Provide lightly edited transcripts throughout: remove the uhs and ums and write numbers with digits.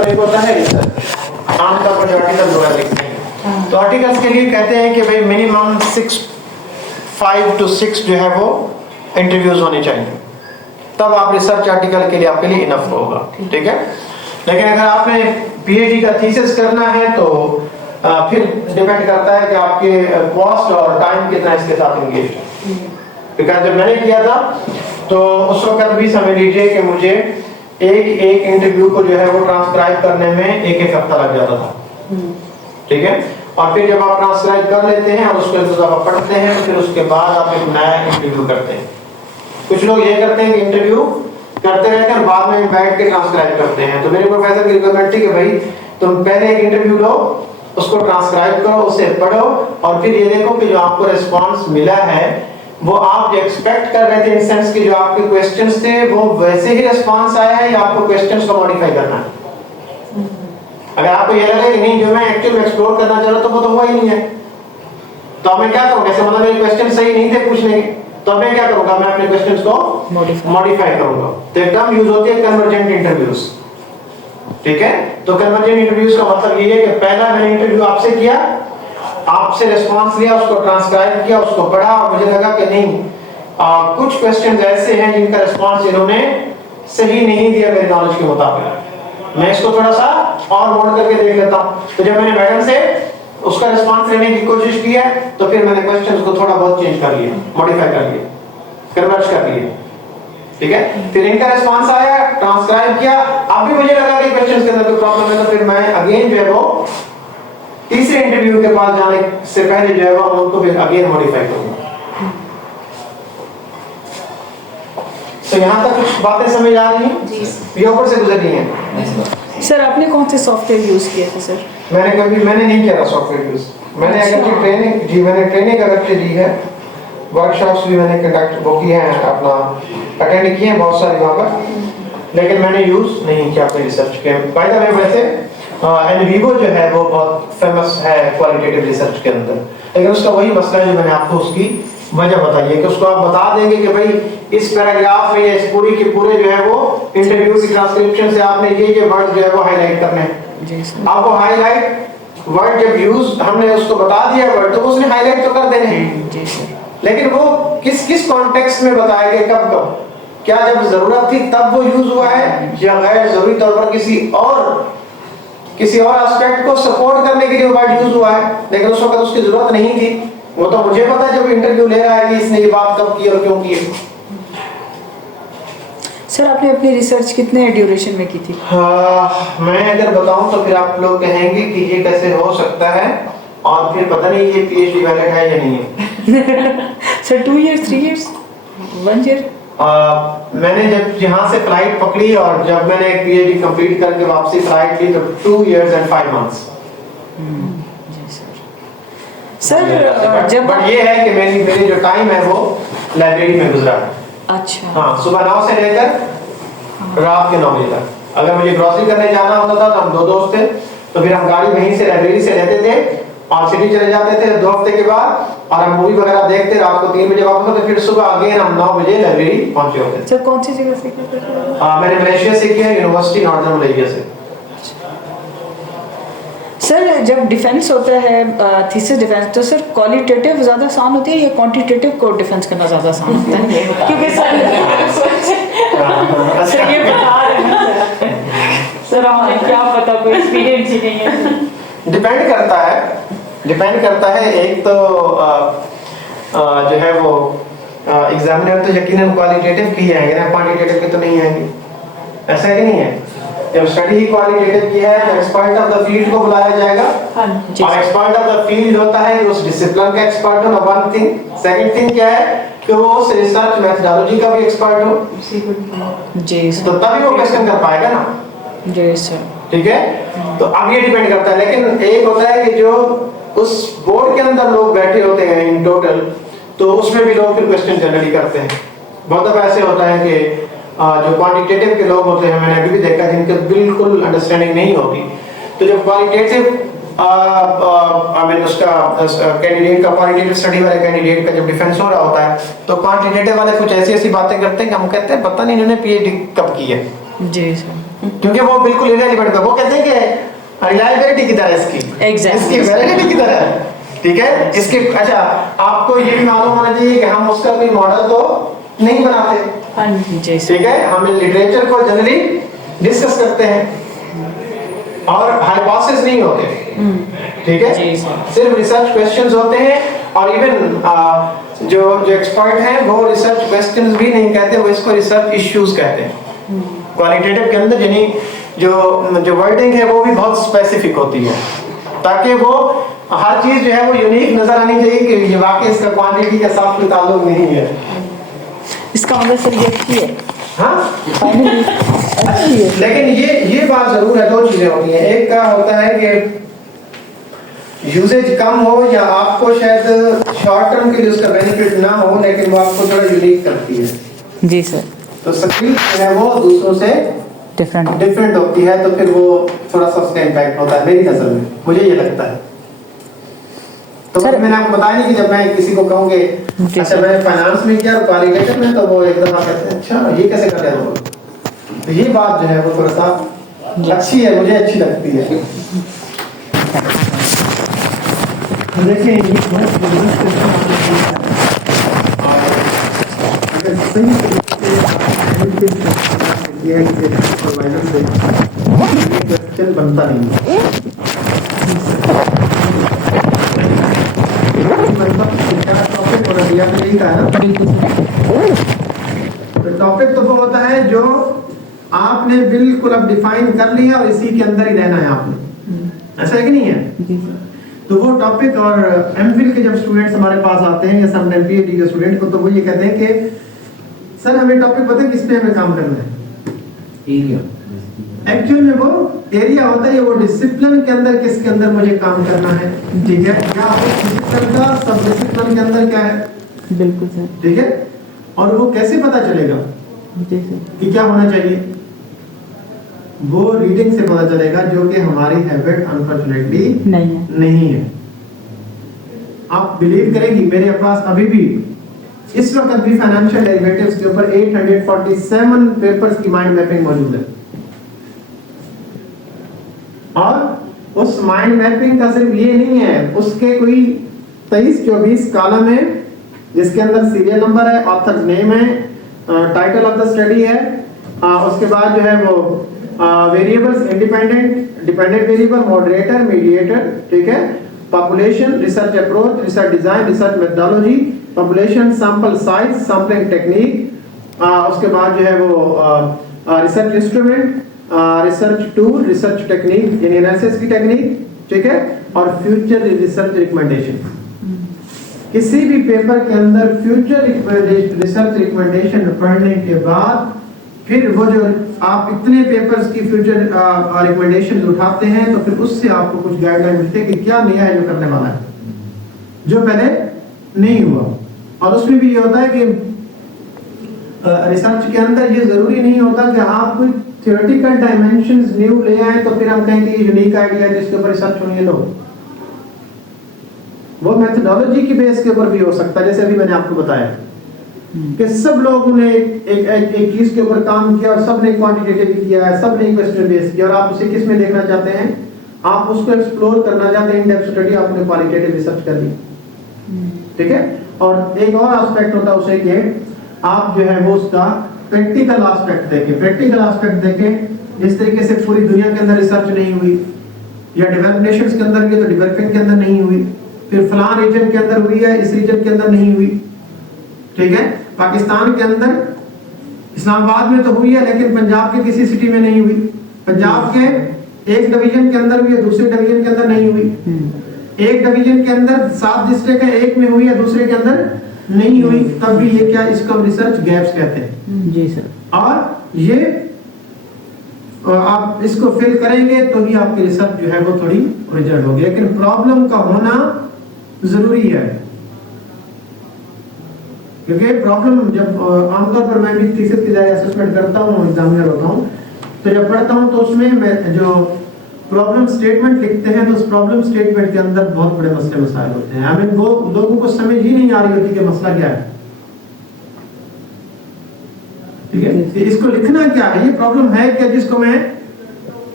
और एक होता है रिसर्च। आमतौर पर जो आर्टिकल वगैरह लिखते हैं, तो आर्टिकल्स के लिए कहते हैं कि भाई मिनिमम 5 to 6 जो है वो इंटरव्यूज होने चाहिए, तब आप रिसर्च आर्टिकल के लिए आपके लिए इनफ होगा, ठीक है। लेकिन अगर आपने पीएचडी का थीसिस करना है तो फिर डिपेंड करता है कि आपके कॉस्ट और टाइम कितना इसके साथ एंगेज है। बिकॉज जब मैंने किया था तो उस वक्त भी समझ लीजिए कि मुझे एक इंटरव्यू को जो है वो ट्रांसक्राइब करने में एक हफ्ता लग जाता था, ठीक है। और फिर जब आप ट्रांसक्राइब कर लेते हैं और उसको जब आप पढ़ते हैं तो फिर उसके बाद आप एक नया इंटरव्यू करते हैं। कुछ लोग ये करते हैं कि इंटरव्यू करते रहते हैं और बाद में बैठ के ट्रांसक्राइब करते हैं। तो मेरे प्रोफेसर की रिक्वायरमेंट थी कि भाई तुम पहले एक इंटरव्यू लो, उसको ट्रांसक्राइब करो, उसे पढ़ो और फिर ये देखो कि जो आपको रिस्पांस मिला है वो आप जो एक्सपेक्ट कर रहे थे, इन सेंस कि जो आपके क्वेश्चंस थे वो वैसे ही रिस्पांस आया है या आपको क्वेश्चंस को मॉडिफाई करना है। अगर आपको ये लगे कि नहीं जो मैं एक्चुअली एक्सप्लोर करना चाह रहा था वो तो हुआ ही नहीं है, तो मैं क्या करूंगा, ऐसे मतलब मेरे क्वेश्चन सही नहीं थे पूछने के, तो मैं क्या करूंगा, मैं अपने क्वेश्चंस को मॉडिफाई करूंगा। तो एक टर्म यूज होती है कन्वर्जेंट इंटरव्यूज, ठीक है। तो कन्वर्जेंट इंटरव्यूज का मतलब ये है कि पहला मैंने इंटरव्यू आपसे किया, आपसे रिस्पांस लिया, उसको ट्रांसक्राइब किया, उसको पढ़ा और मुझे लगा कि नहीं कुछ क्वेश्चंस ऐसे हैं जिनका रिस्पांस इन्होंने सही नहीं दिया मेरे नॉलेज के मुताबिक, मैं इसको थोड़ा सा और मोड करके देख लेता हूं। तो जब मैंने मैडम से उसका रिस्पांस लेने की कोशिश की है तो फिर मैंने क्वेश्चंस को थोड़ा बहुत चेंज कर लिया, मॉडिफाई कर लिया, कन्वर्ट कर लिया, ठीक है। फिर इनका रिस्पांस आया, ट्रांसक्राइब किया, अब भी मुझे लगा कि क्वेश्चंस के अंदर कोई प्रॉब्लम है, तो फिर मैं अगेन जो है वो तीसरे इंटरव्यू के पास जाने से पहले जो है वो उनको फिर अगेन मॉडिफाई करूंगा। तो यहाँ तक कुछ बातें समझ आ रही हैं? जी। ये ऊपर से गुजर रही हैं। सर आपने कौन से सॉफ्टवेयर यूज किए थे सर? मैंने नहीं किया सॉफ्टवेयर यूज। मैंने अगर ट्रेनिंग अगर दी है, वर्कशॉप्स भी मैंने कंडक्ट वो किए हैं, अपना अटेंड किए हैं बहुत सारे वहाँ पर, लेकिन मैंने यूज नहीं किया अपने रिसर्च के। बाय द वे वैसे एनवीवो जो है वो बहुत फेमस है क्वालिटेटिव रिसर्च के अंदर, लेकिन उसका वही मसला है जो मैंने आपको उसकी वजह बताई है कि उसको आप बता देंगे कि भाई इस पैराग्राफ में इस पूरी के पूरे जो है वो इंटरव्यू की ट्रांसक्रिप्शन से आपने ये वर्ड जो है वो हाईलाइट करने हैं। आपको हाईलाइट वर्ड जब यूज हमने उसको बता दिया वर्ड तो उसने हाईलाइट तो कर देने हैं, लेकिन वो किस कॉन्टेक्स्ट में बताया गया, कब क्या जब जरूरत थी तब वो यूज हुआ है या गैर जरूरी तौर पर किसी और एस्पेक्ट को सपोर्ट करने के लिए वर्ड यूज हुआ है, लेकिन उस वक्त उसकी जरूरत नहीं थी। वो तो मुझे पता है जब इंटरव्यू ले रहा है कि इसने ये बात कब की और क्यों की है। सर आपने अपनी रिसर्च कितने ड्यूरेशन में की थी? मैं अगर बताऊं तो फिर आप लोग कहेंगे कि ये कैसे हो सकता है और फिर पता नहीं ये पीएचडी वैलिड है या नहीं है। Sir 2 years 3 years 1 year? मैंने जब यहाँ से फ्लाइट पकड़ी और जब मैंने पीएचडी कंप्लीट करके वापसी फ्लाइट ली तो 2 years and 5 months। सर जब बट ये है कि मेरी जो टाइम है वो लाइब्रेरी में गुजरा। अच्छा। हाँ, सुबह 9 से लेकर रात के 9 बजे तक। अगर मुझे ग्रोसरी करने जाना होता था तो हम 2 दोस्त थे, तो फिर हम गाड़ी वहीं से लाइब्रेरी से लेते थे और सिटी चले जाते थे 2 हफ्ते के बाद, और हम मूवी वगैरह देखते रात को 3 बजे वापस होते, फिर सुबह अगेन हम 9 बजे लाइब्रेरी पहुंचे होते। सर कौन सी जगह से किया था? मैंने मलेशिया से किया, यूनिवर्सिटी नॉर्दर्न मलेशिया से। सर जब डिफेंस होता है थीसिस डिफेंस, तो सर क्वालिटेटिव ज़्यादा आसान होती है या क्वांटिटेटिव को डिफेंस करना ज़्यादा आसान होता है? क्योंकि सर ये बता रहे हैं सर हमें क्या पता, कोई एक्सपीरियंस ही नहीं है। डिपेंड करता है एक तो जो है वो एग्जामिनर तो यकीनन क्वालिटेटिव की आएंगे ना, क्वांटिटेटिव के तो नहीं आएंगे, ऐसा है कि नहीं है। जब स्टडी ही क्वालिटेटिव की है तो एक्सपर्ट ऑफ द फील्ड को बुलाया जाएगा, और एक्सपर्ट ऑफ द फील्ड होता है कि उस डिसिप्लिन का एक्सपर्ट हो, वन थिंग। सेकंड थिंग क्या है कि वो उस रिसर्च मेथोडोलॉजी का भी एक्सपर्ट हो जी सर, तो तभी वो क्वेश्चन कर पाएगा ना। जी सर, ठीक है। तो अब ये डिपेंड करता है, लेकिन एक होता है कि जो उस बोर्ड के अंदर लोग बैठे होते हैं इन टोटल, तो उसमें भी लोग फिर क्वेश्चन जनरली करते हैं। बहुत दफा ऐसे होता है कि जो क्वांटिटेटिव के लोग होते हैं, मैंने अभी भी देखा जिनके बिल्कुल अंडरस्टैंडिंग नहीं होती, तो जब क्वालिटेटिव उसका कैंडिडेट का क्वालिटेटिव स्टडी वाले कैंडिडेट का जब डिफेंस हो रहा होता है तो क्वांटिटेटिव वाले कुछ ऐसी बातें करते हैं कि हम कहते हैं पता नहीं इन्होंने पीएचडी कब की है। जी सर। क्योंकि वो बिल्कुल इरेलीवेंट है। वो कहते हैं कि रिलायबिलिटी किधर है इसकी, Exactly. इसकी वैलिडिटी किधर है, ठीक है इसके। अच्छा, आपको ये भी मालूम होना चाहिए कि हम उसका कोई मॉडल तो नहीं बनाते, हाँ जी सर। ठीक है, हम लिटरेचर को जनरली डिस्कस करते हैं और हाइपोथेसिस नहीं होते, ठीक है, जी सर। सिर्फ रिसर्च क्वेश्चंस होते हैं। और इवन जो एक्सपर्ट हैं वो रिसर्च क्वेश्चंस भी नहीं कहते, वो इसको रिसर्च इश्यूज कहते हैं। क्वालिटेटिव के अंदर यानी जो वर्डिंग है वो भी बहुत स्पेसिफिक होती है, ताकि वो हर चीज जो है वो यूनिक नजर आनी चाहिए कि ये वाकई इसका क्वांटिटी के साथ कोई ताल्लुक नहीं है। इसका मतलब सर ये अच्छी है, हाँ, फाइनली अच्छी है। लेकिन ये बात जरूर है, दो चीजें होती हैं। एक का होता है कि यूजेज कम हो या आपको शायद शॉर्ट टर्म के लिए उसका बेनिफिट ना हो, लेकिन वो आपको थोड़ा यूनिक करती है। जी सर। तो सक्रीन जो है वो दूसरों से डिफरेंट होती है, तो फिर वो थोड़ा सा उसका इम्पैक्ट होता है मेरी नजर में, मुझे ये लगता है। तो मैंने आपको बताया नहीं कि जब मैं किसी को कहूँगी अच्छा मैंने फाइनेंस में किया और क्वालिटेटिव में, तो वो एकदम कहते हैं अच्छा ये कैसे कर रहे हो। तो ये बात जो है वो थोड़ा सा अच्छी है, मुझे अच्छी लगती है। देखिए ये बहुत क्वेश्चन बनता नहीं टॉपिक तो वो होता है जो आपने बिल्कुल अब डिफाइन कर लिया और इसी के अंदर ही रहना है आपने, ऐसा है कि नहीं है। तो वो टॉपिक, और एमफिल के जब स्टूडेंट्स हमारे पास आते हैं या समटाइम पीएचडी के स्टूडेंट को, तो वो ये कहते हैं कि सर हमें टॉपिक पता है किस पे हमें काम करना है, एरिया। एक्चुअल में वो एरिया होता है, वो डिसिप्लिन के अंदर किसके अंदर मुझे काम करना है, ठीक है, या उस डिसिप्लिन का सब डिसिप्लिन के अंदर क्या है, बिल्कुल सर, ठीक है। और वो कैसे पता चलेगा कि क्या होना चाहिए, वो रीडिंग से पता चलेगा, जो कि हमारी हैबिट अनफॉर्चुनेटली नहीं है। आप बिलीव करेंगी मेरे पास अभी भी इस वक्त भी फाइनेंशियल डेरिवेटिव्स के ऊपर 847 पेपर्स की माइंड मैपिंग मौजूद है। और उस माइंड मैपिंग का सिर्फ ये नहीं है, उसके कोई 23-24 कॉलम है जिसके अंदर सीरियल नंबर है, ऑथर नेम है, टाइटल ऑफ द स्टडी है, उसके बाद जो है वो variables, independent, dependent variable, moderator, mediator, ठीक है, population, research approach, research design, research methodology, population, sample size, sampling technique, उसके बाद जो है वो research instrument, research tool, research technique यानी एनालिसिस की टेक्निक, ठीक है, और फ्यूचर रिसर्च रिकमेंडेशन। किसी भी पेपर के अंदर फ्यूचर रिसर्च रिकमेंडेशन पढ़ने के बाद फिर वो जो आप इतने पेपर्स की फ्यूचर रिकमेंडेशन उठाते हैं, तो फिर उससे आपको कुछ गाइडलाइन मिलती है कि क्या नया है जो करने वाला है, जो पहले नहीं हुआ। और उसमें भी ये होता है कि रिसर्च के अंदर ये जरूरी नहीं होता कि आप कोई थ्योरेटिकल डायमेंशंस न्यू ले आए तो फिर हम कहेंगे ये यूनिक आइडिया है जिसके ऊपर रिसर्च होनी है। लो, वो मेथोडोलॉजी की बेस के ऊपर भी हो सकता है, जैसे अभी मैंने आपको बताया कि सब लोगों ने एक चीज के ऊपर काम किया और सब ने क्वांटिटेटिव किया है, सब ने क्वेश्चन बेस किया, और आप उसे किस में देखना चाहते हैं, आप उसको एक्सप्लोर करना चाहते हैं, इन डेप्थ स्टडी, आपने क्वालिटेटिव रिसर्च कर ली, ठीक है। और एक और एस्पेक्ट होता है उसे कि आप जो है वो उसका प्रैक्टिकल एस्पेक्ट देखें। प्रैक्टिकल एस्पेक्ट देखें जिस तरीके से पूरी दुनिया के अंदर रिसर्च नहीं हुई, या डेवलप्ड नेशंस के अंदर भी तो डेवलपिंग के अंदर नहीं हुई, फिर फलां रीजन के अंदर हुई है, इस रीजन के अंदर नहीं हुई, ठीक है। पाकिस्तान के अंदर इस्लामाबाद में तो हुई है, लेकिन पंजाब के किसी सिटी में नहीं हुई, पंजाब के एक डिवीजन के अंदर हुई है, दूसरे डिवीजन के अंदर नहीं हुई, एक डिवीजन के अंदर 7 डिस्ट्रिक्ट है, एक में हुई है, दूसरे के अंदर नहीं हुई, तब भी ये क्या, इसको हम रिसर्च गैप्स कहते हैं। जी सर। और ये आप इसको फिल करेंगे तो ही आपकी रिसर्च जो है वो थोड़ी ओरिजिनल होगी, लेकिन प्रॉब्लम का होना जरूरी है, क्योंकि प्रॉब्लम जब आमतौर पर मैं भी थीसिस की जाए असेसमेंट करता हूँ, एग्जामिनर होता हूँ, तो जब पढ़ता हूँ तो उसमें मैं जो प्रॉब्लम स्टेटमेंट लिखते हैं तो उस प्रॉब्लम स्टेटमेंट के अंदर बहुत बड़े मसले मसाइल होते हैं। आई मीन वो लोगों को समझ ही नहीं आ रही होती कि मसला क्या है। ठीक है, तो इसको लिखना क्या है, ये प्रॉब्लम है क्या जिसको मैं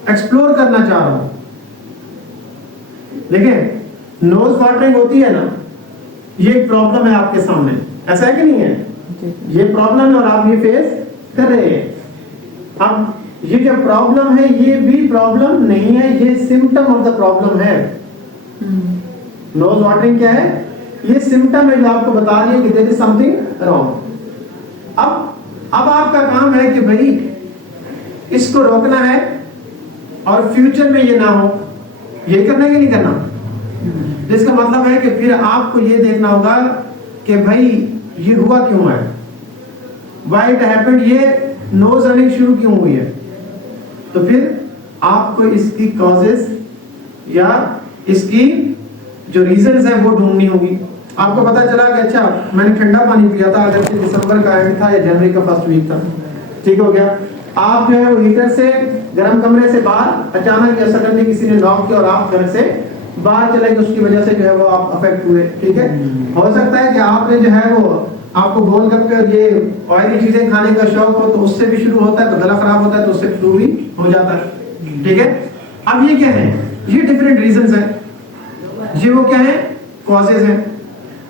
एक्सप्लोर करना चाह रहा हूं। देखिए नोज वाटरिंग होती है ना, ये एक प्रॉब्लम है आपके सामने, ऐसा है कि नहीं है, ये प्रॉब्लम है और आप ये फेस कर रहे हैं। अब ये जो प्रॉब्लम है ये भी प्रॉब्लम नहीं है, ये सिम्टम ऑफ द प्रॉब्लम है। नोज वाटरिंग क्या है, ये सिम्टम है जो आपको बता रही है कि देयर इज समथिंग रॉन्ग। अब आपका काम है कि भाई इसको रोकना है और फ्यूचर में ये ना हो, ये करना है कि नहीं करना। जिसका मतलब है कि फिर आपको ये देखना होगा कि भाई ये हुआ क्यों है, व्हाई इट हैपेंड, ये नोज रनिंग शुरू क्यों हुई है। तो फिर आपको इसकी कॉजेस या इसकी जो रीजंस है वो ढूंढनी होगी। आपको पता चला कि अच्छा मैंने ठंडा पानी पिया था, अगर दिसंबर का एंड था या जनवरी का फर्स्ट वीक था, ठीक हो गया। आप जो है वो हीटर से गर्म कमरे से बाहर अचानक या सडनली किसी ने नॉक किया और आप घर से बाहर चले गए, उसकी वजह से जो है वो आप अफेक्ट हुए, ठीक है। हो सकता है कि आपने जो है वो आपको गोलगप्पे और ये ऑयली चीजें खाने का शौक हो तो उससे भी शुरू होता है, तो गला खराब होता है तो उससे शुरू भी हो जाता है, ठीक है। अब ये क्या है, ये डिफरेंट रीजंस हैं, ये वो क्या है, कॉजेज हैं।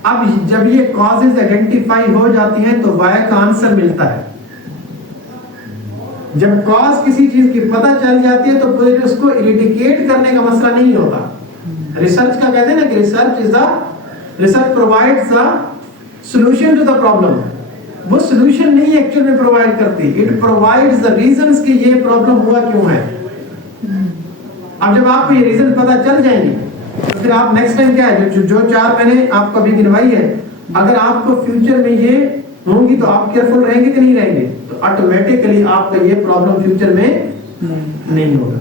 अब जब ये कॉजेज आइडेंटिफाई हो जाती हैं तो वाई का आंसर मिलता है। जब कॉज किसी चीज की पता चल जाती है तो फिर उसको इरिडिकेट करने का मसला नहीं होता। रिसर्च का कहते हैं ना कि research provides the solution to the problem. वो सॉल्यूशन नहीं एक्चुअल में प्रोवाइड करती, इट प्रोवाइड्स द रीजंस कि ये प्रॉब्लम हुआ क्यों है। अब जब आपको ये रीजन पता चल जाएंगे तो फिर आप नेक्स्ट टाइम क्या है, जो 4 मैंने आपको अभी गिनवाई है, अगर आपको फ्यूचर में ये होंगी तो आप केयरफुल रहेंगे कि नहीं रहेंगे, तो ऑटोमेटिकली आपका ये प्रॉब्लम फ्यूचर में नहीं होगा।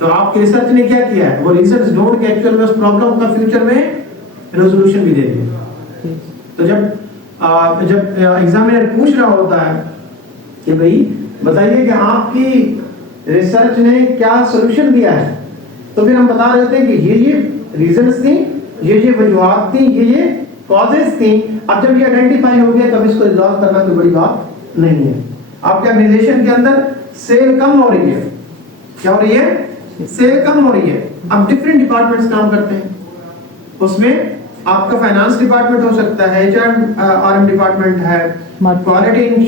तो आपके रिसर्च ने क्या किया है, वो रिसर्च ढूंढ के एक्चुअल में उस प्रॉब्लम का फ्यूचर में रेजोल्यूशन भी दे दिया। तो जब एग्जामिनर पूछ रहा होता है कि भाई बताइए कि आपकी रिसर्च ने क्या सॉल्यूशन दिया है, तो फिर हम बता रहे होते हैं कि ये रीजंस थी, ये वजूहात थी, ये कॉजेज थी। अब जब ये आइडेंटिफाई हो गया तब इसको रिजॉल्व करना कोई बड़ी बात नहीं है। आपके ऑर्गेनाइजेशन के अंदर सेल कम हो रही है, क्या हो रही है, सेल कम हो रही है। अब डिफरेंट डिपार्टमेंट्स काम करते हैं, उसमें आपका फाइनेंस डिपार्टमेंट हो सकता है, एचआरएम डिपार्टमेंट है, क्वालिटी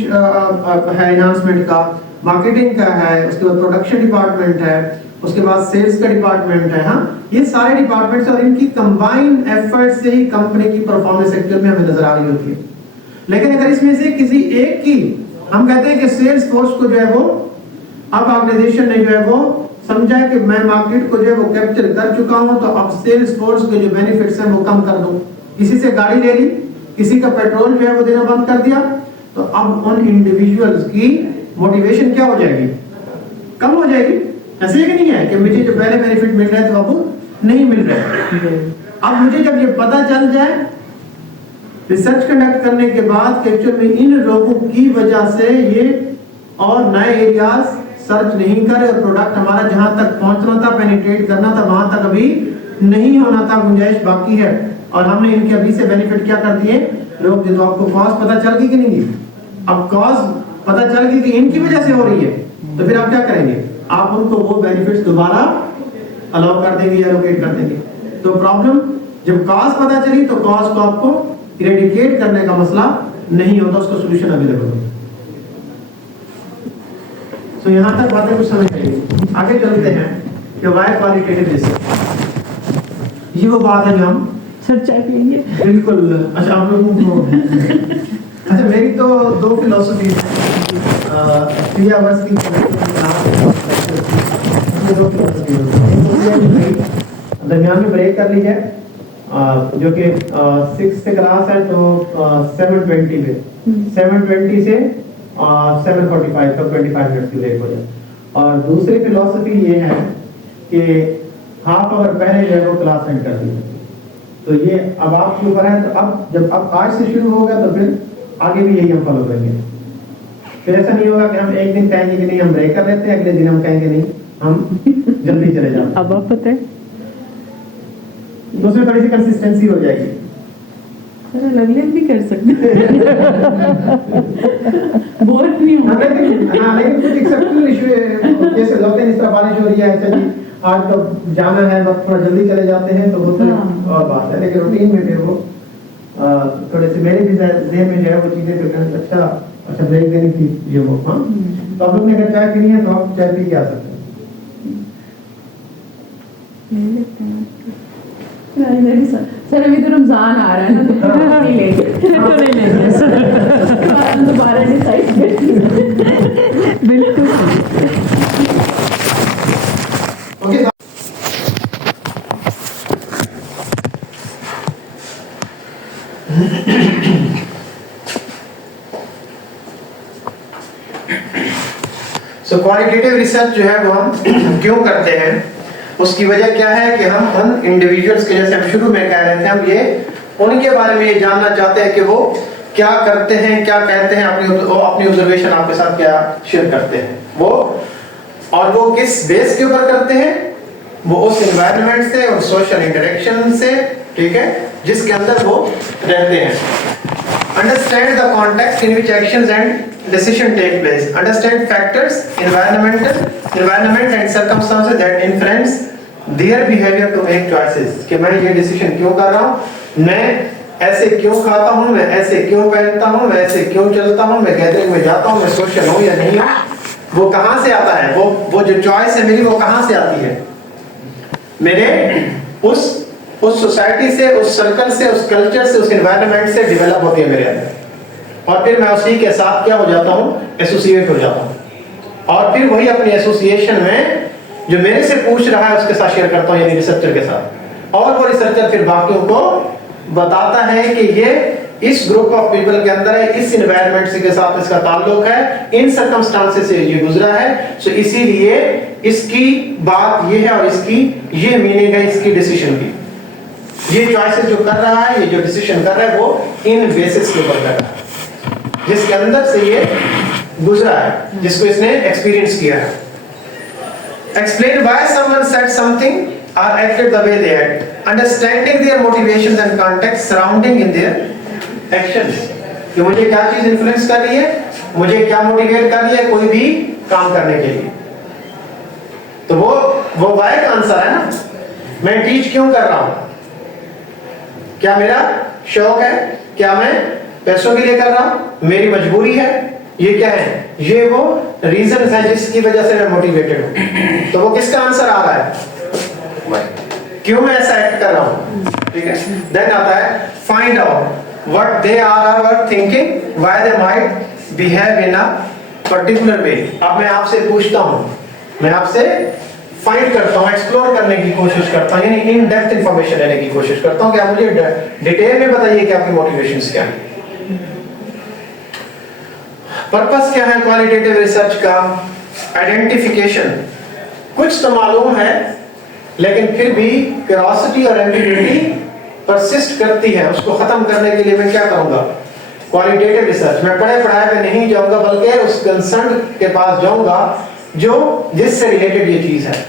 है एनहांसमेंट का, मार्केटिंग का है, उसके बाद प्रोडक्शन डिपार्टमेंट है, उसके बाद सेल्स का डिपार्टमेंट है। हाँ, ये सारे डिपार्टमेंट्स और इनकी कंबाइंड एफर्ट से ही कंपनी की परफॉर्मेंस एक्चुअल में हमें नजर आ रही होती है। लेकिन अगर इसमें से किसी एक की, हम कहते हैं कि सेल्स फोर्स को जो है वो, अब ऑर्गेनाइजेशन ने जो है वो समझा कि मैं मार्केट को जो है वो कैप्चर कर चुका हूं, तो अब सेल्स फोर्स के जो बेनिफिट्स हैं वो कम कर दूं। किसी से गाड़ी ले ली, किसी का पेट्रोल जो है वो देना बंद कर दिया, तो अब उन इंडिविजुअल्स की मोटिवेशन क्या हो जाएगी, कम हो जाएगी। ऐसे ही नहीं है कि मुझे जो पहले बेनिफिट मिल रहा है तो अब नहीं मिल रहा है। अब मुझे जब ये पता चल जाए रिसर्च कंडक्ट करने के बाद कि एक्चुअल में इन लोगों की वजह से ये और नए एरियाज सर्च नहीं करे और प्रोडक्ट हमारा जहां तक पहुंचना था, पेनिट्रेट करना था, वहां तक अभी नहीं होना था, गुंजाइश बाकी है, और हमने इनके अभी से बेनिफिट क्या कर दिए, लोग जो आपको कॉज पता चल गई कि नहीं, अब कॉज पता चल गई कि इनकी वजह से हो रही है, तो फिर आप क्या करेंगे, आप उनको वो बेनिफिट्स दोबारा अलाउ कर देंगे या एलोकेट कर देंगे। तो प्रॉब्लम जब कॉज पता चली तो कॉज को आपको इरेडिकेट करने का मसला नहीं होता, उसका सॉल्यूशन अवेलेबल होता। तो यहां तक बातें कुछ समझ आएगी। आगे चलते हैं कि व्हाई क्वालिटेटिव रिसर्च, ये वो बात है जो हम सर चाय पिएंगे बिल्कुल। अच्छा आप लोगों को अच्छा मेरी तो 2 फिलॉसफी है, 3 आवर्स की दरमियान में ब्रेक कर ली है, जो कि 6 से क्लास है तो 7:20 पे 7:20 से 7:45 तक 25 मिनट की ब्रेक हो जाए। और दूसरी फिलॉसफी ये है कि हाफ आवर पहले जो है वो क्लास एंड कर दी, तो ये अब आपके ऊपर है। तो अब जब अब आज से शुरू होगा तो फिर आगे भी यही हम फॉलो करेंगे। फिर ऐसा नहीं होगा कि हम एक दिन कहेंगे कि नहीं हम ब्रेक कर लेते हैं, अगले दिन हम कहेंगे नहीं हम जल्दी चले जाते हैं। अब आप पता है तो उसमें थोड़ी सी कंसिस्टेंसी हो जाएगी। अलग अलग भी कर सकते बोर नहीं हाँ, होंगे। लेकिन कुछ एक्सेप्शनल इशू है, जैसे लगते हैं इस तरह बारिश हो रही है, अच्छा जी आज तो जाना है, बस थोड़ा जल्दी चले जाते हैं, तो वो तो हाँ। और बात है। लेकिन रूटीन में फिर वो थोड़े से मेरे भी ज़हन में जो है वो चीज़ें फिर कहने अच्छा ब्रेक देनी थी ये वो। हाँ, तो आप लोग ने अगर चाय पीनी है तो आप चाय पी के आ सकते हैं। सर अभी तो रमजान आ रहा है ना, तो नहीं लेंगे तो नहीं लेंगे उसके बाद हम दोबारा डिसाइड करेंगे। बिल्कुल ओके, सो क्वालिटेटिव रिसर्च जो है वो हम क्यों करते हैं, उसकी वजह क्या है कि हम उन इंडिविजुअल्स के, जैसे हम शुरू में कह रहे थे, हम ये उनके बारे में ये जानना चाहते हैं कि वो क्या करते हैं, क्या कहते हैं, अपनी ऑब्जर्वेशन आपके साथ क्या शेयर करते हैं वो, और वो किस बेस के ऊपर करते हैं, वो उस एनवायरनमेंट से और सोशल इंटरेक्शन से, ठीक है, जिसके अंदर वो रहते हैं। Understand the context in which actions and decision take place. Understand factors, environment and circumstances that influence their behavior to make choices. कि मैं ये decision क्यों कर रहा हूँ, मैं ऐसे क्यों खाता हूँ, मैं ऐसे क्यों पहनता हूँ, मैं ऐसे क्यों चलता हूँ, मैं गैदरिंग में जाता हूँ, मैं सोशल हूँ या नहीं हूँ, वो कहाँ से आता है, वो जो चॉइस है मेरी वो कहाँ से आती है, मेरे उस सोसाइटी से, उस सर्कल से, उस कल्चर से, उस एनवायरनमेंट से डेवलप होती है मेरे अंदर, और फिर मैं उसी के साथ क्या हो जाता हूँ, एसोसिएट हो जाता हूँ, और फिर वही अपनी एसोसिएशन में जो मेरे से पूछ रहा है उसके साथ शेयर करता हूँ, यानी रिसर्चर के साथ, और वो रिसर्चर फिर बाकियों को बताता है कि ये इस ग्रुप ऑफ पीपल के अंदर है, इस एनवायरनमेंट के साथ इसका ताल्लुक है, इन सर्कमस्टांसेस से ये गुजरा है, सो इसीलिए इसकी बात ये है और इसकी ये मीनिंग है इसकी डिसीजन की। ये चॉइसेस जो कर रहा है, ये जो डिसीजन कर रहा है, वो इन बेसिस के ऊपर कर रहा है, जिसके अंदर से ये गुजरा है, जिसको इसने एक्सपीरियंस किया है। Explain why someone said something or acted the way they act. Understanding their motivations and context surrounding in their actions. कि मुझे क्या चीज इन्फ्लुएंस कर रही है, मुझे क्या मोटिवेट कर रही है कोई भी काम करने के लिए, तो वो वाई का आंसर है ना। मैं टीच क्यों कर रहा हूं, क्या मेरा शौक है, क्या मैं पैसों के लिए कर रहा हूं, मेरी मजबूरी है, ये क्या है, ये वो रीजन है जिसकी वजह से मैं मोटिवेटेड हूं। तो वो किसका आंसर आ रहा है, क्यों मैं ऐसा एक्ट कर रहा हूं, ठीक है। देन आता है find out what they are thinking, why they might behave in a particular way. अब मैं आपसे पूछता हूं, मैं आपसे फाइंड करता हूं, एक्सप्लोर करने की कोशिश करता हूं, यानी इन डेप्थ इंफॉर्मेशन लेने की कोशिश करता हूं कि आप मुझे डिटेल में बताइए कि आपकी मोटिवेशंस क्या है, पर्पस क्या है क्वालिटेटिव रिसर्च का। आइडेंटिफिकेशन, कुछ तो मालूम है लेकिन फिर भी क्यूरियोसिटी और एम्बिग्यूइटी परसिस्ट करती है, उसको खत्म करने के लिए मैं क्या करूंगा, क्वालिटेटिव रिसर्च। मैं पढ़े पढ़ाए पे नहीं जाऊंगा बल्कि उस कंसर्न के पास जाऊंगा जो जिससे रिलेटेड ये चीज है।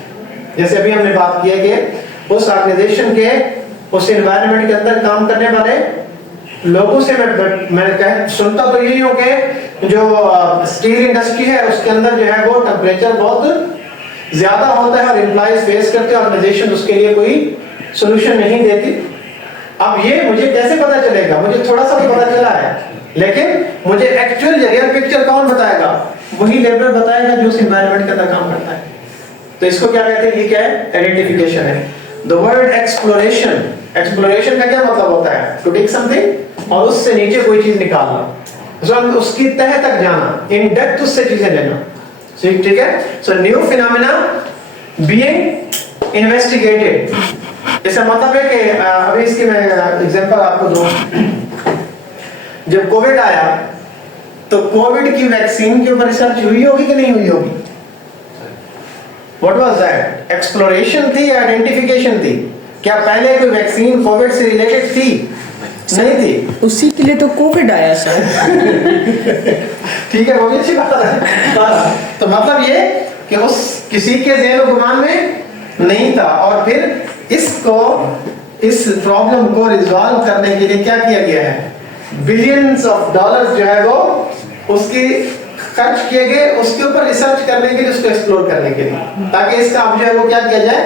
जैसे अभी हमने बात की है कि उस ऑर्गेनाइजेशन के उस एनवायरनमेंट के अंदर काम करने वाले लोगों से मैं सुनता तो यही हूं कि जो स्टील इंडस्ट्री है उसके अंदर जो है वो टेम्परेचर बहुत ज्यादा होता है और एम्प्लॉइज फेस करते हैं, ऑर्गेनाइजेशन उसके लिए कोई सोल्यूशन नहीं देती। अब ये मुझे कैसे पता चलेगा, मुझे थोड़ा सा तो पता चला है, लेकिन मुझे एक्चुअल रियल पिक्चर कौन बताएगा, वही लेबर बताएगा जो उस एनवायरनमेंट के अंदर काम करता है। तो इसको क्या कहते हैं, ये क्या है, आइडेंटिफिकेशन है। द वर्ड एक्सप्लोरेशन, एक्सप्लोरेशन का क्या मतलब होता है, टू टेक समथिंग और उससे नीचे कोई चीज निकालना, उसकी तह तक जाना, इन डेप्थ उससे चीजें लेना, ठीक है। So new phenomena being investigated, इसका मतलब है कि अभी इसकी मैं एग्जांपल आपको दूं। जब कोविड आया तो कोविड की वैक्सीन के ऊपर रिसर्च हुई होगी कि नहीं हुई होगी, व्हाट वाज दैट, एक्सप्लोरेशन थी या आइडेंटिफिकेशन थी, क्या पहले कोई वैक्सीन कोविड से रिलेटेड थी, नहीं थी, उसी के लिए तो कोविड आया सर। ठीक है, वो भी अच्छी बात है। तो मतलब ये कि उस किसी के ज़हन गुमान में नहीं था, और फिर इसको इस प्रॉब्लम को रिजॉल्व करने के लिए क्या किया गया है, बिलियंस ऑफ डॉलर्स जो है वो उसकी खर्च किए गए उसके ऊपर रिसर्च करने के लिए, उसको एक्सप्लोर करने के लिए, ताकि इसका अब जो है वो क्या किया जाए,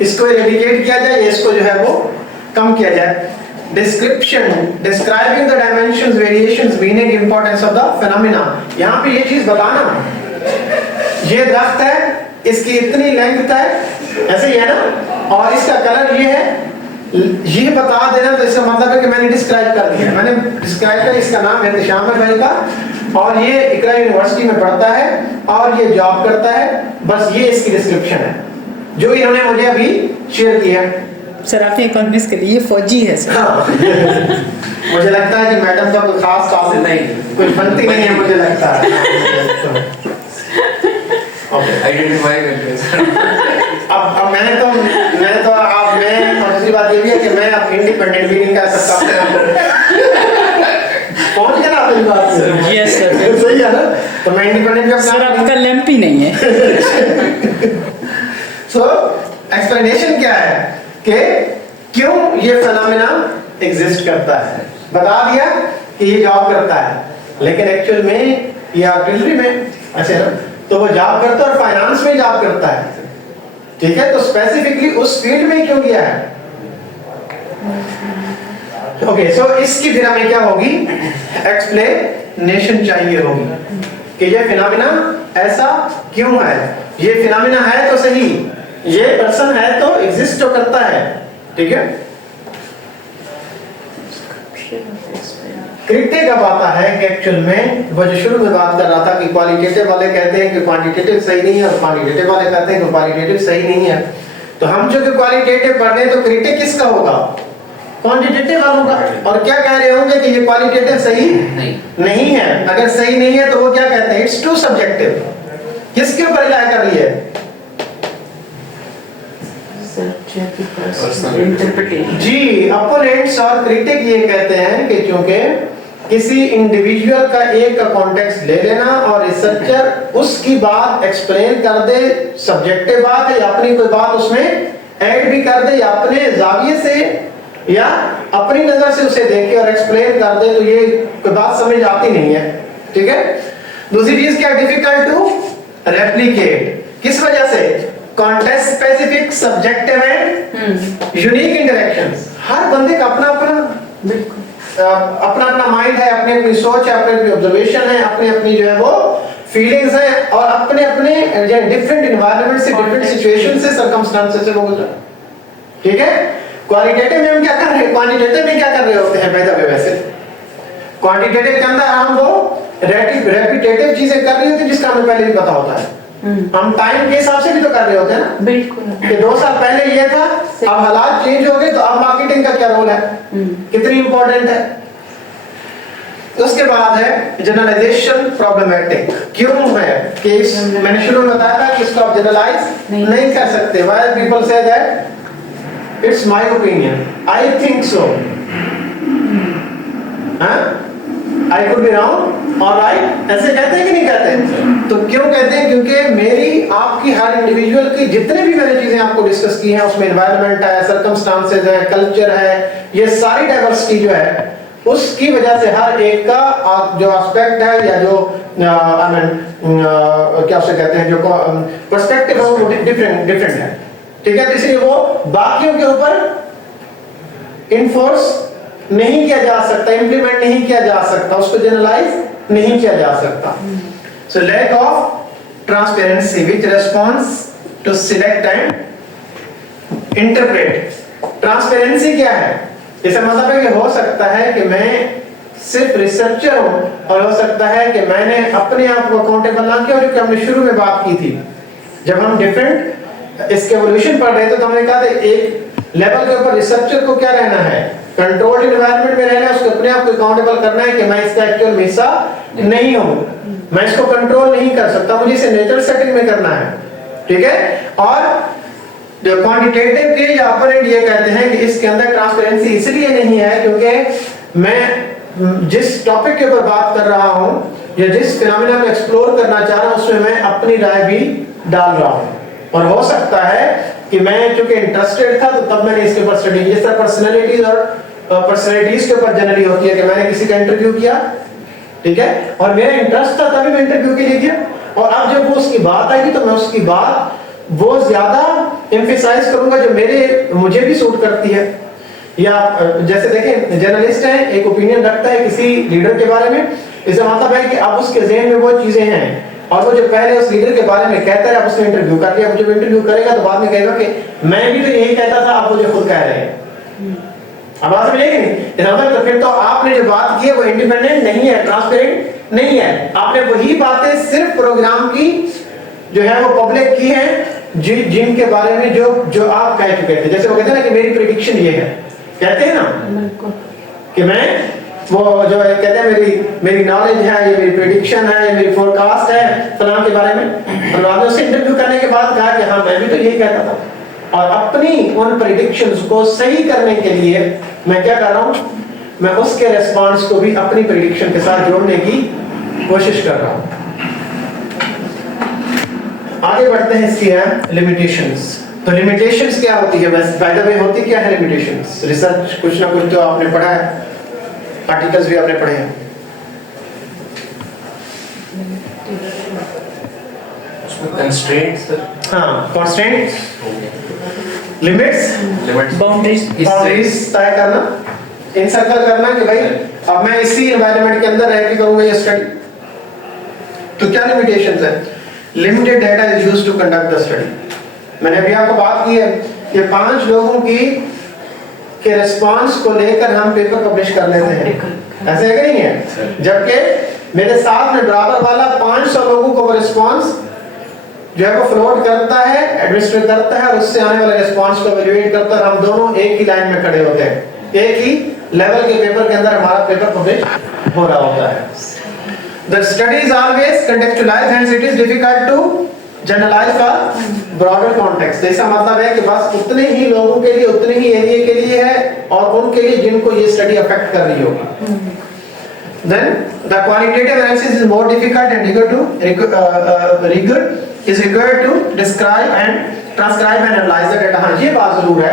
इसको एरेडिकेट किया जाए, इसको जो है वो कम किया जाए। Description describing the dimensions, variations, meaning, importance of the phenomena. यहाँ पे ये चीज बताना, ये दरख्त है, इसकी इतनी लेंथ है, ऐसे ही है ना, और इसका कलर ये है, ये बता देना, तो इसका मतलब है कि मैंने डिस्क्राइब कर दिया, मैंने डिस्क्राइब कर, इसका नाम है शामिर भाई का, और ये इकरा यूनिवर्सिटी में पढ़ता है और ये जॉब करता है, बस ये इसकी डिस्क्रिप्शन है जो इन्होंने मुझे अभी शेयर किया। सर आपने कन्विंस कर लिया, ये फौजी है सर। हाँ। मुझे लगता है कि मैडम का कोई खास काम नहीं, कोई बनती नहीं है, मुझे लगता है। आइडेंटिफाई करते हैं सर। अब मैं और दूसरी बात ये भी है कि मैं अब इंडिपेंडेंट भी नहीं कर सकता। पहुंच गया ना आपकी बात से? यस सर, सही है ना, तो मैं इंडिपेंडेंट का सर आपका लैंप ही नहीं है। सो एक्सप्लेनेशन क्या है कि क्यों ये फिनोमेना एग्जिस्ट करता है, बता दिया कि ये जॉब करता है, लेकिन एक्चुअल में ये आर्टिलरी में, अच्छा ना, तो वो जॉब करता है और फाइनेंस में जॉब करता है, ठीक है, तो स्पेसिफिकली उस फील्ड में क्यों किया है। ओके, सो इसकी फिर हमें क्या होगी, एक्सप्लेनेशन चाहिए होगी कि ये फिनोमेना ऐसा क्यों है, ये फिनोमेना है तो सही, ये पर्सन है तो एग्जिस्ट तो करता है, ठीक है। क्रिटिक अब आता है कि एक्चुअल में वो जो शुरू में बात कर रहा था कि क्वालिटेटिव वाले कहते हैं कि क्वांटिटेटिव सही नहीं है और क्वांटिटेटिव वाले कहते हैं कि क्वालिटेटिव सही नहीं है, तो हम जो कि क्वालिटेटिव पढ़ रहे हैं तो क्रिटिक किसका होगा, क्वांटिटेटिव वालों का, और क्या कह रहे होंगे कि ये क्वालिटेटिव सही नहीं है। अगर सही नहीं है तो वो क्या कहते हैं, इट्स टू सब्जेक्टिव। किसके ऊपर रिलाय कर रही है, जी, अपोनेंट्स और क्रिटिक ये कहते हैं कि चूंकि किसी इंडिविजुअल का एक का कॉन्टेक्स्ट ले लेना और रिसर्चर उसकी बात एक्सप्लेन कर दे, सब्जेक्टिव बात है या अपनी कोई बात उसमें ऐड भी कर दे या अपने जाविये से या अपनी नजर से उसे देखे और एक्सप्लेन कर दे, तो ये कोई बात समझ आती नहीं है, ठीक है। दूसरी चीज क्या, डिफिकल्ट टू रेप्लिकेट, किस वजह से, context specific, subjective and unique interactions. हर बंदे का अपना अपना माइंड है, अपनी अपनी सोच है, अपनी अपनी ऑब्जर्वेशन है, अपनी अपनी जो है वो फीलिंग्स है, और अपने अपने डिफरेंट एनवायरनमेंट से, डिफरेंट सिचुएशन से, सर्कमस्टेंसेस से वो गुजरा, ठीक है। क्वालिटेटिव में हम क्या कर रहे हैं, क्वांटिटेटिव में क्या कर रहे होते हैं, वैसे वैसे क्वांटिटेटिव के अंदर हम वो रेपिटेटिव चीजें कर रही होती है जिसका हमें पहले भी पता होता है, हम टाइम के हिसाब से भी तो कर रहे होते हैं ना, बिल्कुल, कि 2 साल पहले ये था, अब हालात चेंज हो गए, तो अब मार्केटिंग का क्या रोल है, कितनी इंपॉर्टेंट है। उसके बाद है जनरलाइजेशन प्रॉब्लमेटिक, क्यों है कि मैंने शुरू में बताया था कि इसको आप जनरलाइज नहीं कर सकते। Why people say that it's my opinion, I think so, I could be wrong और राइट, ऐसे कहते हैं कि नहीं कहते। तो क्यों कहते हैं, क्योंकि मेरी आपकी हर इंडिविजुअल की जितने भी मैंने चीजें आपको डिस्कस की हैं उसमें एनवायरनमेंन है, सर्कमस्टांसेस है, कल्चर है, ये सारी डाइवर्सिटी जो है उसकी वजह से हर एक का जो एस्पेक्ट है या जो आई मीन क्या उसे कहते हैं, जो पर्सपेक्टिव है वो डिफरेंट है, ठीक है। इसलिए वो बाकियों के ऊपर इनफोर्स नहीं किया जा सकता, इंप्लीमेंट नहीं किया जा सकता, उसको जनरलाइज नहीं किया जा सकता। So lack of transparency which response to select and interpret. Transparency क्या है, इसका मतलब है कि हो सकता है कि मैं सिर्फ रिसर्चर हूं और हो सकता है कि मैंने अपने आप को अकाउंटेबल ना किया, जो कि हमने शुरू में बात की थी जब हम डिफरेंट इसके एवोल्यूशन पढ़ रहे थे, तो हमने कहा था एक लेवल के ऊपर रिसर्चर को क्या रहना है, कंट्रोल्ड एनवायरनमेंट में रहना है, उसको अपने आप को अकाउंटेबल करना है कि मैं इसका एक्चुअल हिस्सा नहीं हूं, मैं इसको कंट्रोल नहीं कर सकता, मुझे इसे नेचुरल सेटिंग में करना है, ठीक है। और जो क्वांटिटेटिव के या ऑपरेंट ये कहते हैं कि इसके अंदर ट्रांसपेरेंसी इसलिए नहीं है क्योंकि मैं जिस टॉपिक के ऊपर बात कर रहा हूं या जिस फिनोमेना को एक्सप्लोर करना चाह रहा हूं उसमें मैं अपनी राय भी डाल रहा हूं, और हो सकता है कि मैं चूंकि इंटरेस्टेड था तो तब मैंने इसके ऊपर स्टडी की। जिस तरह पर्सनैलिटीज और पर्सनैलिटीज के ऊपर जनरली होती है कि मैंने किसी का इंटरव्यू किया, ठीक है, और मेरा इंटरेस्ट था तभी मैं इंटरव्यू के लिए गया, और अब जब वो उसकी बात आएगी तो मैं उसकी बात वो ज्यादा एम्फेसाइज करूंगा जो मुझे भी सूट करती है। या जैसे देखें जर्नलिस्ट है, एक ओपिनियन रखता है किसी लीडर के बारे में, इसका मतलब है कि अब उसके ज़हन में वो चीजें हैं और वो जो पहले उस लीडर के बारे में कहता है, अब उसने इंटरव्यू कर लिया, जब इंटरव्यू करेगा तो बाद में कहेगा कि मैं भी तो यही कहता था, आप मुझे खुद कह रहे हैं। अब बात समझेगी नहीं, इसका मतलब तो फिर तो आपने जो बात की है वो इंडिपेंडेंट नहीं है, ट्रांसपेरेंट नहीं है, आपने वही बातें सिर्फ प्रोग्राम की जो है वो पब्लिक की है जिनके बारे में जो आप कह चुके थे। जैसे वो कहते हैं ना कि मेरी प्रेडिक्शन ये है, कहते हैं ना कि मैं वो जो कहते हैं मेरी नॉलेज है, ये मेरी प्रेडिक्शन है, ये मेरी फोरकास्ट है फलां के बारे में। और बाद में उससे इंटरव्यू करने के बाद कहा कि हाँ मैं भी तो यही कहता था, और अपनी उन प्रेडिक्शंस को सही करने के लिए मैं क्या कर रहा हूं, मैं उसके रिस्पांस को भी अपनी प्रेडिक्शन के साथ जोड़ने की कोशिश कर रहा हूं। आगे बढ़ते हैं, इसकी है लिमिटेशंस। तो लिमिटेशंस क्या होती है, बस बाय द वे होती क्या है लिमिटेशंस? रिसर्च कुछ ना कुछ तो आपने पढ़ा है, आर्टिकल्स भी आपने पढ़े हैं। कंस्ट्रेंट्स, हाँ, कंस्ट्रेंट्स, लिमिट्स, बाउंड्रीज तय करना, इनसर्कल करना कि भाई अब मैं इसी एनवायरनमेंट के अंदर रह के करूंगा ये स्टडी। तो क्या लिमिटेशंस है? Limited data is used to conduct the study. मैंने अभी आपको बात की है कि 5 लोगों के रिस्पांस को लेकर हम पेपर पब्लिश कर लेते हैं, ऐसे है कि नहीं है? जबकि मेरे साथ में बराबर वाला 500 लोगों को वो रिस्पांस जो है वो फॉरवर्ड करता है, एडमिनिस्ट्रेट करता है, और उससे आने वाले रिस्पांस को एवेल्युएट करता है, और हम दोनों एक ही लाइन में खड़े होते हैं, एक ही लेवल के पेपर के अंदर हमारा पेपर पब्लिश हो रहा होता है। The study is always contextualized and it is difficult to generalize for broader context। इसका मतलब है कि बस उतने ही लोगों के लिए, उतने ही एरिया के लिए है, और उनके लिए जिनको ये स्टडी अफेक्ट कर रही होगी। Then the qualitative analysis is more difficult and rigor is required to describe and transcribe and analyze the data। हाँ, ये बात जरूर है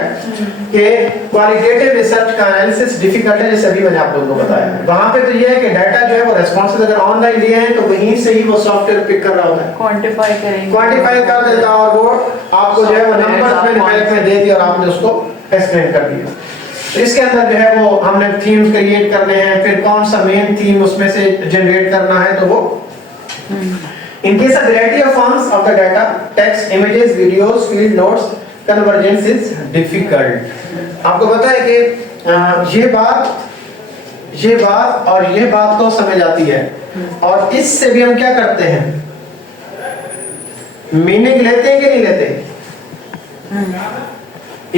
कि क्वालिटेटिव रिसर्च का एनालिसिस डिफिकल्ट है, जैसे अभी मैंने आप लोगों को बताया। वहाँ पे तो ये है कि डाटा जो है वो रेस्पॉन्सेस अगर ऑनलाइन लिए हैं तो वहीं से ही वो सॉफ्टवेयर पिक कर रहा होता है, क्वांटिफाई कर देता है, और वो आपको जो है वो नंबर्स में न्यूमेरिक में दे दिया और आपने उसको एक्सप्लेन कर दिया। इसके अंदर जो है वो हमने थीम्स क्रिएट करने हैं, फिर कौन सा मेन थीम उसमें से जनरेट करना है, तो वो in case of variety of forms of the data, text, images, videos, field notes, convergence is difficult। आपको पता है कि ये बात और ये बात तो समझ आती है, और इससे भी हम क्या करते हैं, मीनिंग लेते हैं कि नहीं लेते?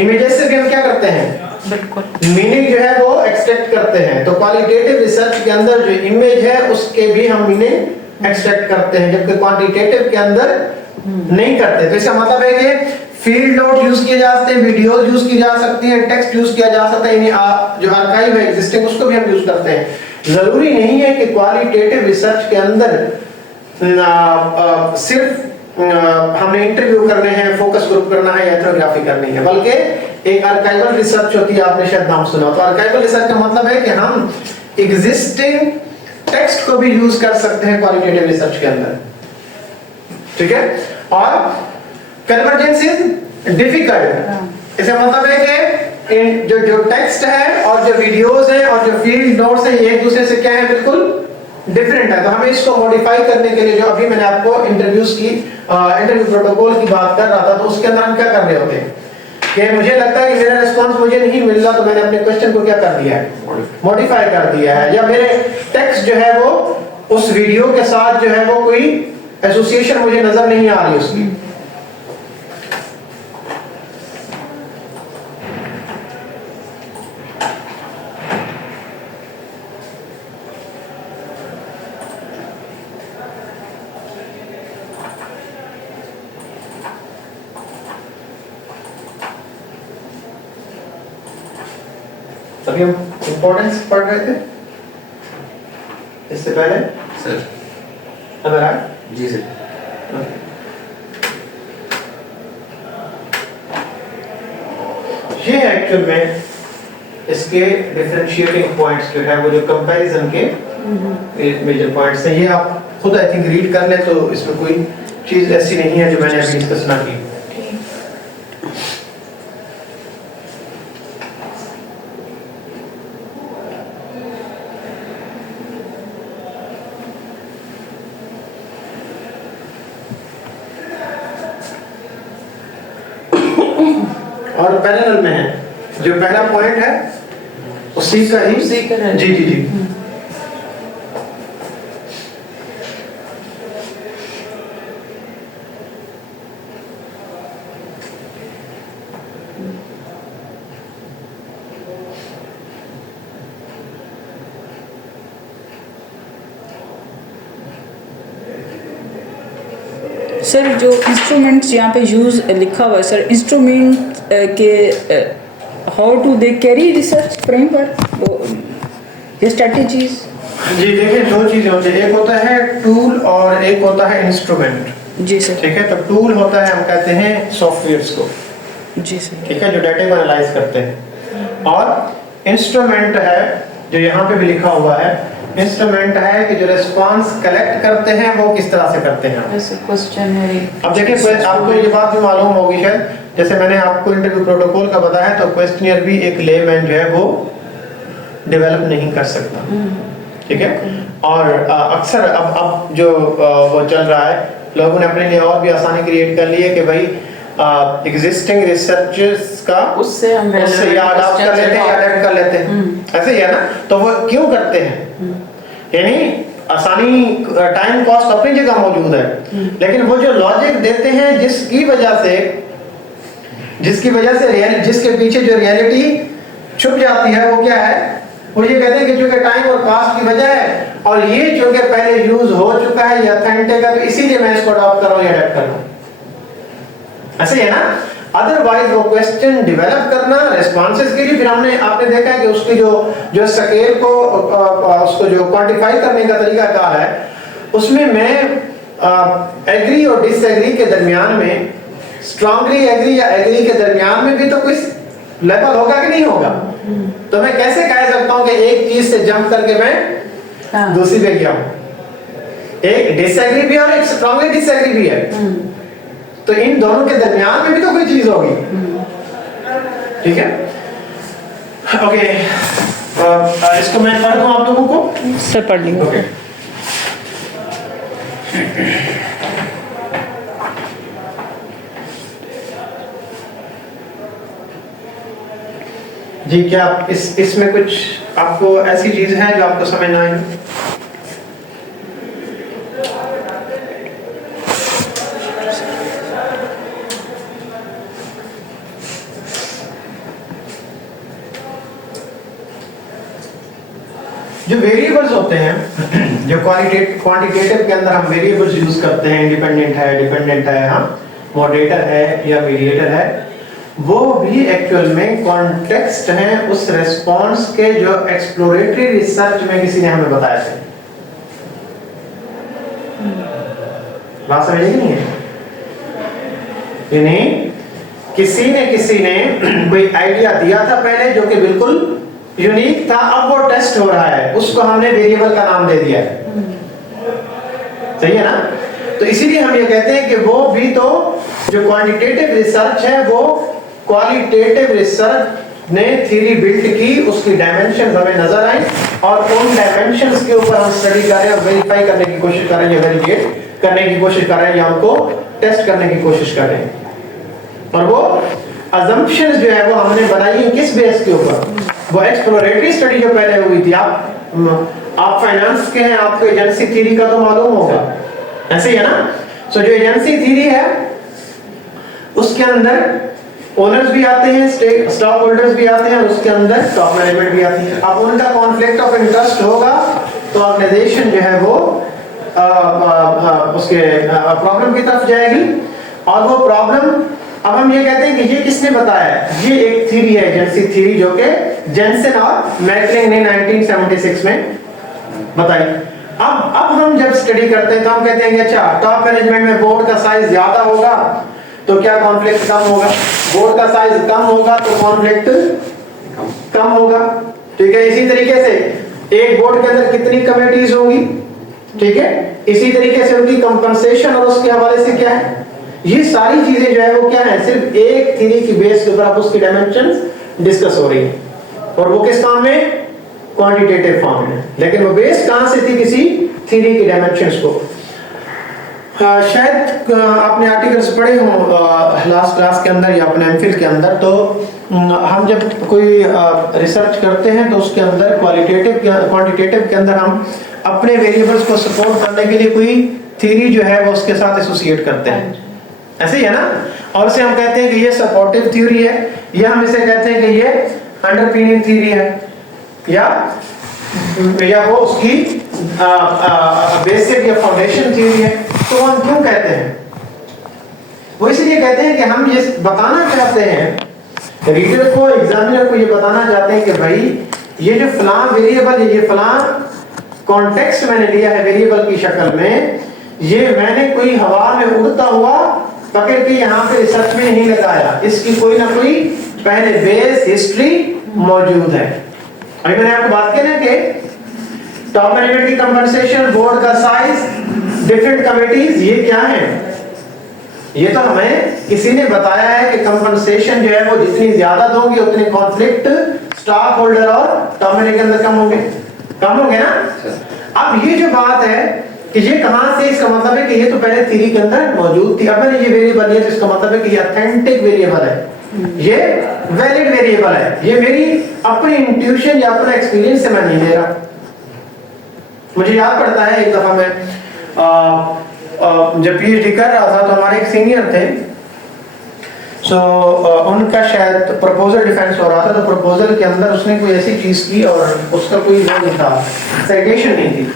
इमेजेस से भी हम क्या करते हैं, मीनिंग जो है वो एक्सट्रैक्ट करते हैं। तो क्वालिटेटिव रिसर्च के अंदर जो इमेज है उसके भी हम मीनिंग एक्सट्रैक्ट करते हैं, जबकि क्वांटिटेटिव के अंदर नहीं करते। तो इसका मतलब है कि फील्ड नोट यूज किए जा सकते हैं, वीडियोस यूज की जा सकती है, टेक्स्ट यूज किया जा सकता है, जो आर्काइव है एग्जिस्टिंग उसको भी हम यूज करते हैं। जरूरी नहीं है कि क्वालिटेटिव रिसर्च के अंदर सिर्फ हमने इंटरव्यू करने हैं, फोकस ग्रुप करना है, एथनोग्राफी करनी है, बल्कि एक आर्काइवल रिसर्च होती है, आपने शायद नाम सुना। तो आर्काइवल रिसर्च का मतलब है कि हम एग्जिस्टिंग टेक्स्ट को भी यूज कर सकते हैं क्वालिटेटिव रिसर्च के अंदर, ठीक है। और कन्वर्जेंस इज डिफिकल्ट, इसका मतलब है कि जो टेक्स्ट है और जो वीडियोस हैं और जो फील्ड नोट्स हैं ये एक दूसरे से क्या है, बिल्कुल डिफरेंट है। तो हमें इसको मॉडिफाई करने के लिए, जो अभी मैंने आपको इंटरव्यू प्रोटोकॉल की बात कर रहा था, तो उसके अंदर हम क्या कर रहे होते हैं कि मुझे लगता है कि मेरा रिस्पांस मुझे नहीं मिल रहा, तो मैंने अपने क्वेश्चन को क्या कर दिया है, मॉडिफाई कर दिया है, या मेरे टेक्स्ट जो है वो उस वीडियो के साथ जो है वो कोई एसोसिएशन मुझे नजर नहीं आ रही उसकी। अभी हम इंपॉर्टेंस पढ़ रहे थे इससे पहले सर। नजर आया? जी सर। ये एक्चुअल में इसके डिफरेंशिएटिंग पॉइंट्स जो है वो जो कंपैरिजन के मेजर पॉइंट्स हैं। ये आप खुद आई थिंक रीड कर लें, तो इसमें कोई चीज़ ऐसी नहीं है जो मैंने अभी डिस्कस ना की। और पैरेलल में है, जो पहला पॉइंट है उसी का ही जी जी जी सर जो इंस्ट्रूमेंट्स यहाँ पे यूज लिखा हुआ है सर, इंस्ट्रूमेंट के how to they carry research framework या स्ट्रेटजीज? जी देखिए, दो चीजें होती है, एक होता है टूल और एक होता है इंस्ट्रूमेंट। जी सर। ठीक है, तो टूल होता है, हम कहते हैं सॉफ्टवेयर्स को, जी सर। ठीक है, जो डाटा को एनालाइज करते हैं। और इंस्ट्रूमेंट है जो यहाँ पे भी लिखा हुआ है, इंस्ट्रूमेंट है कि जो रिस्पांस कलेक्ट करते हैं वो किस तरह से करते हैं। जैसे क्वेश्चनरी। अब देखिए, आपको ये बात भी मालूम होगी शायद, जैसे मैंने आपको इंटरव्यू प्रोटोकॉल का बताया, तो क्वेश्चनियर भी एक लेमैन जो है वो डेवलप नहीं कर सकता, ठीक है। और अक्सर अब जो वो चल रहा है, लोगों ने अपने लिए और भी आसानी क्रिएट कर ली है कि भाई एग्जिस्टिंग रिसर्चर्स का उससे या अडॉप्ट कर लेते हैं या अडॉप्ट कर लेते हैं, ऐसे ही है ना। तो वो क्यों करते हैं, यानी आसानी, टाइम कॉस्ट अपनी जगह मौजूद है, लेकिन वो जो लॉजिक देते हैं जिसकी वजह से जिसके पीछे जो रियलिटी छुप जाती है वो क्या है, वो ये कहते हैं कि चूंकि टाइम और कॉस्ट की वजह है और ये चूंकि पहले यूज हो चुका है, ये ऑथेंटिक है, तो इसीलिए मैं इसको अडॉप्ट कर रहा हूं या अडॉप्ट कर रहा हूं, ऐसे ही है ना। अदरवाइज वो क्वेश्चन डेवलप करना रिस्पॉन्सेज के लिए, फिर आपने देखा है कि उसकी जो स्केल को उसको जो क्वांटिफाई करने का तरीका क्या है, उसमें मैं एग्री और डिसएग्री के दरमियान में, स्ट्रांगली एग्री या एग्री के दरमियान में भी तो कुछ लेवल होगा कि नहीं होगा। तो मैं कैसे कह सकता हूं कि एक चीज से जंप करके मैं दूसरी पे गया हूं, एक डिसएग्री भी और एक स्ट्रांगली डिसएग्री भी है, तो इन दोनों के दरमियान में भी तो कोई चीज होगी, ठीक है। ओके, इसको मैं पढ़ दूं आप लोगों को, सर पढ़ लीजिए। ओके। जी, क्या इसमें कुछ आपको ऐसी चीज है जो आपको समझ ना आई? जो वेरिएबल्स होते हैं, जो क्वांटिटेटिव के अंदर हम वेरिएबल्स यूज करते हैं, इंडिपेंडेंट है, डिपेंडेंट है, हाँ, मॉडरेटर है या मीडिएटर है, वो भी एक्चुअल में कॉन्टेक्स्ट हैं उस रिस्पांस के जो एक्सप्लोरेटरी रिसर्च में किसी ने हमें बताया था। बात समझ नहीं है, यानी किसी ने कोई आइडिया दिया था पहले जो कि बिल्कुल यूनिक था, अब वो टेस्ट हो रहा है, उसको हमने वेरिएबल का नाम दे दिया है, सही है ना। तो इसीलिए हम ये कहते हैं कि वो भी तो जो क्वांटिटेटिव रिसर्च है वो क्वालिटेटिव रिसर्च ने थ्योरी बिल्ड की, उसकी डायमेंशंस हमें नजर आई और उन डायमेंशंस के ऊपर हम स्टडी कर रहे हैं, वेरीफाई करने की कोशिश कर रहे हैं, या वेरीफाई करने की कोशिश कर रहे हैं, या उनको टेस्ट करने की कोशिश कर रहे हैं। और वो अजम्पशंस जो है वो हमने बनाई है किस बेस के ऊपर, वो एक्सप्लोरेटरी स्टडी जो पहले हुई थी। आप फाइनेंस के हैं, आपको एजेंसी थ्योरी का तो मालूम होगा, ऐसे ही है ना। सो जो एजेंसी थ्योरी है उसके अंदर ओनर्स भी आते हैं, स्टॉक होल्डर्स भी आते हैं, उसके अंदर टॉप मैनेजमेंट भी आती है। अब उनका कॉन्फ्लिक्ट ऑफ इंटरेस्ट होगा तो ऑर्गेनाइजेशन जो है वो उसके प्रॉब्लम की तरफ जाएगी, और वो प्रॉब्लम, अब हम ये कहते हैं कि ये किसने बताया है, ये एक थ्योरी है, एजेंसी थ्योरी, जो कि जेनसन और मैकलिंग ने 1976 में बताई। अब हम जब स्टडी करते हैं तो हम कहते हैं कि अच्छा, टॉप मैनेजमेंट में बोर्ड का साइज ज्यादा होगा तो क्या कॉन्फ्लिक्ट कम होगा, बोर्ड का साइज कम होगा तो कॉन्फ्लिक्ट कम होगा। ठीक है, इसी तरीके से एक बोर्ड के अंदर कितनी कमिटीज होंगी, ठीक है, इसी तरीके से उनकी कंपनसेशन और उसके हवाले से क्या है, ये सारी चीजें जो है वो क्या है, सिर्फ एक थ्योरी की बेस के ऊपर आप उसकी डायमेंशंस डिस्कस हो रही है। और वो किस फॉर्म में, क्वांटिटेटिव फॉर्म में, लेकिन वो बेस कहां से थी, किसी थ्योरी की डायमेंशंस को। शायद आपने आर्टिकल्स पढ़े हो लास्ट क्लास के अंदर या अपने एमफिल के अंदर, तो हम जब कोई रिसर्च करते हैं तो उसके अंदर क्वालिटेटिव क्वांटिटेटिव के अंदर हम अपने वेरिएबल्स को सपोर्ट करने के लिए कोई थ्योरी जो है वो उसके साथ एसोसिएट करते हैं, ऐसे ही है ना। और उसे हम कहते हैं कि ये सपोर्टिव थ्योरी है, या हम इसे कहते हैं कि ये अंडरपिनिंग थ्योरी है, या वो उसकी बेसिक या फाउंडेशन थ्योरी है। तो हम क्यों कहते हैं, वो इसलिए कहते हैं कि हम ये बताना चाहते हैं रीडर को, एग्जामिनर को ये बताना चाहते हैं कि भाई ये जो फलां वेरिएबल है, ये फलां कॉन्टेक्स्ट मैंने लिया है वेरिएबल की शक्ल में, ये मैंने कोई हवा में उड़ता हुआ पकड़ के यहाँ पे रिसर्च में नहीं लगाया, इसकी कोई ना कोई पहले बेस हिस्ट्री मौजूद है। अभी मैंने आपको बात की ना कि टॉप मैनेजमेंट की कंपनसेशन, बोर्ड का साइज, डिफरेंट कमिटीज, ये क्या है, ये तो हमें किसी ने बताया है कि कंपनसेशन जो है वो जितनी ज्यादा दोगे उतने कॉन्फ्लिक्ट स्टॉक होल्डर और टॉप मैनेजमेंट के अंदर कम होंगे ना। अब ये जो बात है कि ये कहां से, इसका मतलब है कि ये तो पहले थ्योरी के अंदर मौजूद थी, अब मैंने ये वेरिएबल लिया तो इसका मतलब है कि ये ऑथेंटिक वेरिएबल है, ये वैलिड वेरिएबल है, ये मेरी अपनी इंट्यूशन या अपना एक्सपीरियंस से मैं नहीं ले रहा। मुझे याद पड़ता है एक दफा मैं जब पीएचडी कर रहा था तो हमारे एक सीनियर थे, सो उनका शायद प्रपोजल डिफेंस हो रहा था, तो प्रपोजल के अंदर उसने कोई ऐसी चीज की और उसका कोई वो नहीं था, साइटेशन नहीं थी।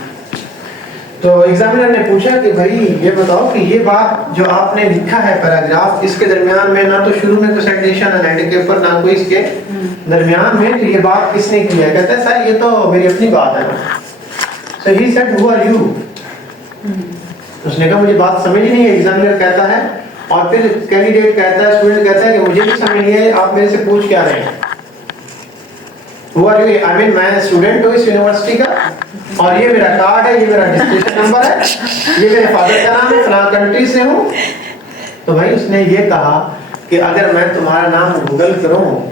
तो एग्जामिनर ने पूछा कि भाई ये बताओ कि ये बात जो आपने लिखा है पैराग्राफ, इसके दरमियान में ना तो शुरू में कोई साइटेशन है नाइट के ऊपर, ना कोई इसके दरमियान में, तो ये बात किसने की है? कहता है सर ये तो मेरी अपनी बात है। So he said who are you? उसने कहा मुझे बात समझ नहीं है। एग्जामिनर कहता है, और फिर कैंडिडेट कहता है, स्टूडेंट कहता है कि मुझे भी समझ नहीं है, आप मेरे से पूछ क्या रहे हैं? Who are you? I mean, मैं स्टूडेंट हूँ इस यूनिवर्सिटी का, और ये मेरा कार्ड है, ये मेरा रजिस्ट्रेशन नंबर है, ये मेरे फादर का नाम है, फलां कंट्री से हूँ। तो भाई उसने ये कहा कि अगर मैं तुम्हारा नाम गूगल करूँ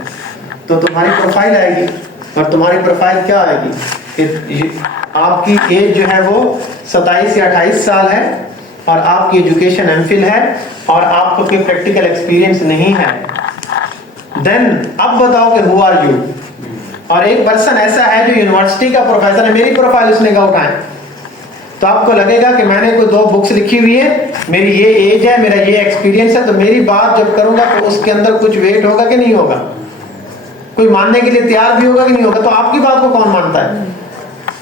तो तुम्हारी प्रोफाइल आएगी, और तुम्हारी प्रोफाइल क्या आएगी कि आपकी एज जो है वो 27 या 28 साल है, और आपकी एजुकेशन एमफिल है, और आपको कोई प्रैक्टिकल एक्सपीरियंस नहीं है। देन अब बताओ कि हु आर यू? और एक पर्सन ऐसा है जो यूनिवर्सिटी का प्रोफेसर है, मेरी प्रोफाइल उसने कहा उठाएं, तो आपको लगेगा कि मैंने कोई 2 बुक्स लिखी हुई है, मेरी ये एज है, मेरा ये एक्सपीरियंस है, तो मेरी बात जब करूंगा तो उसके अंदर कुछ वेट होगा कि नहीं होगा? कोई मानने के लिए तैयार भी होगा कि नहीं होगा? तो आपकी बात को कौन मानता है?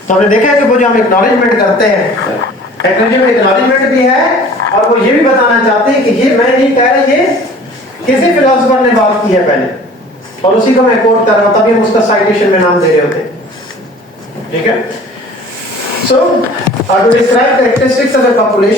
तो हमने देखा है कि वो जो हम एक्नॉलेजमेंट करते हैं, एक्नॉलेजमेंट भी है, और वो ये भी बताना चाहते हैं कि ये मैं नहीं कह रहा, ये किसी फिलोसोफर ने बात की है पहले, और उसी को मैं कोट कर रहा हूं, तभी हम उसका साइटेशन में नाम दे रहे होते हैं। ठीक है, so to describe characteristics of a population